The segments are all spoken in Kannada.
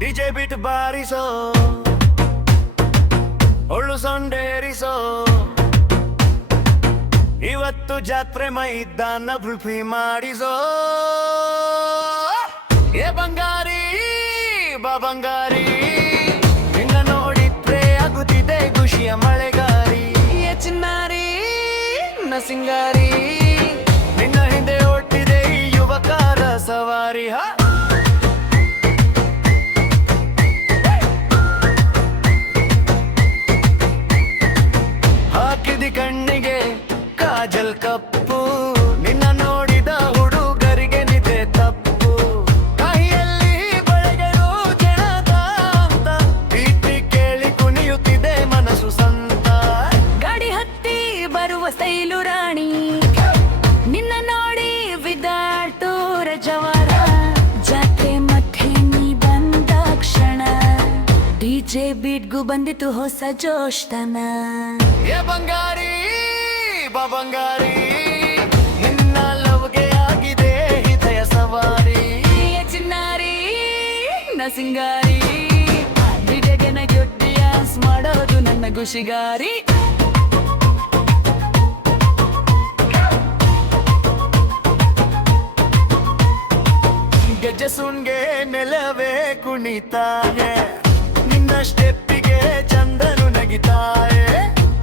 ಡಿಜೆ ಬಿಟ್ ಬಾರಿಸೋ ಒಳ್ಳು ಸೊಂಡೇರಿಸೋ ಇವತ್ತು ಜಾತ್ರೆ ಮೈದಾನ ಬುಲ್ಫಿ ಮಾಡಿಸೋ ಏ ಬಂಗಾರಿ ಬಾ ಬಂಗಾರಿ ನಿನ್ನ ನೋಡಿದ್ರೆ ಆಗುತ್ತಿದೆ ಖುಷಿಯ ಮಳೆಗಾರಿ ಏ ಚಿನ್ನಾರಿ ನ ಸಿಂಗಾರಿ ನಿನ್ನ ಹಿಂದೆ ಒಟ್ಟಿದೆ ಈ ಯುವಕರ ಸವಾರಿ ಹಾಕಿದಿ ಕಣ್ಣಿಗೆ ಕಾಜಲ್ ಕಪ್ಪು ನಿನ್ನ ನೋಡಿದ ಹುಡುಗರಿಗೆ ನಿದೆ ತಪ್ಪು ಕೈಯಲ್ಲಿ ಬಳೆಗಳು ಜಣದ ಅಂತ ಪ್ರೀತಿ ಕೇಳಿ ಕುಣಿಯುತ್ತಿದೆ ಮನಸ್ಸು ಸಂತ ಗಾಡಿ ಹತ್ತಿ ಬರುವ ಸ್ಟೈಲು ರಾಣಿ ನಿನ್ನ ನೋಡಿ ವಿದಾಟೂರ ಜವಾರ ಜಾತ್ರೆ ಮಧ್ಯೆ ನೀ ಬಂದ ಕ್ಷಣ ಡಿಜೆ ಬೀಟ್ಗೂ ಬಂದಿತು ಹೊಸ ಜೋಷ್ಟನ ಏ ಬಂಗಾರಿ ಬಾ ಬಂಗಾರಿ ನಿನ್ನ ಲವ್ಗೆ ಆಗಿದೆ ಹೃದಯ ಸವಾರಿ ಏ ಚಿನ್ನಾರಿ ನ ಸಿಂಗಾರಿ ಡಿಜೆಗೆ ನಗೊಟ್ಟಿ ಡ್ಯಾನ್ಸ್ ಮಾಡೋದು ನನ್ನ ಖುಷಿಗಾರಿ ಗೆಜ್ಜೆ ಸುನ್ಗೆ ನೆಲವೇ ಕುಣಿತಾನೆ ನಿನ್ನ ಸ್ಟೆಪ್ಪಿಗೆ ಚಂದನು ನಗಿತಾಯೆ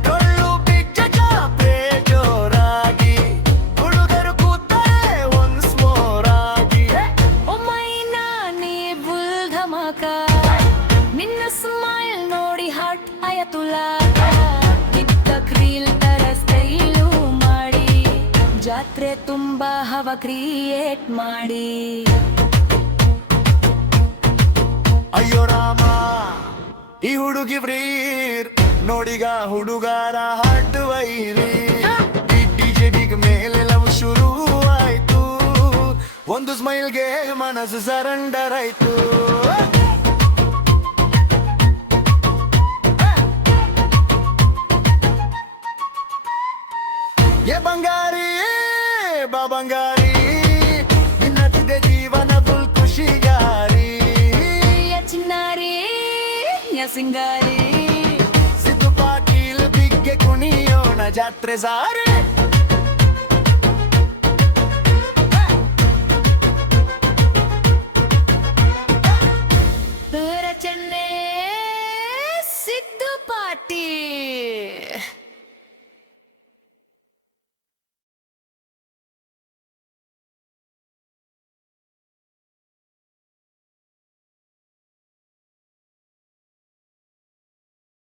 ಡೊಳ್ಳು ಬಿಚ್ಚ ಚಾಪೆ ಜೋರಾಗಿ ಹುಡುಗರು ಕೂತಾರೆ ಒನ್ಸ್ ಮೋರ್ ಆಗಿ ಓ ಮೈನಾ ನೀ ಬುಲ್ ಧಮಾಕ ನಿನ್ನ ಸ್ಮೈಲ್ ನೋಡಿ ಹಾರ್ಟ್ ಆಯತುಲಾ ಟಿಕ್ಟಾಕ್ ರೀಲ್ ತರ ಸ್ಟೈಲು ಮಾಡಿ ಜಾತ್ರೆ ತುಂಬಾ ಹವ ಕ್ರಿಯೇಟ್ ಮಾಡಿ ಅಯ್ಯೋ ರಾಮ ಈ ಹುಡುಗಿ ಬ್ರೀರ್ ನೋಡಿಗ ಹುಡುಗಾರ ಹಾಡು ವೈರಿ ಡಿಜೆ ಬಿಗ್ ಮೇಲೆ ಲವ್ ಶುರು ಆಯ್ತು ಒಂದು ಸ್ಮೈಲ್ಗೆ ಮನಸ್ಸು ಸರೆಂಡರ್ ಆಯ್ತು ಏ ಬಂಗಾರಿ ಬಾ ಬಂಗಾರಿ ನಿನ್ನತ್ತಿದೆ ಜೀವನ ಫುಲ್ ಖುಷಿಗಾರಿ ಯ ಚಿನ್ನಾರಿ ಯ ಸಿಂಗಾರಿ ಸಿದ್ದು ಪಾಟೀಲ್ ಬಿಗ್ಗೆ ಕುಣಿಯೋಣ ಜಾತ್ರೆ ಸಾರಿ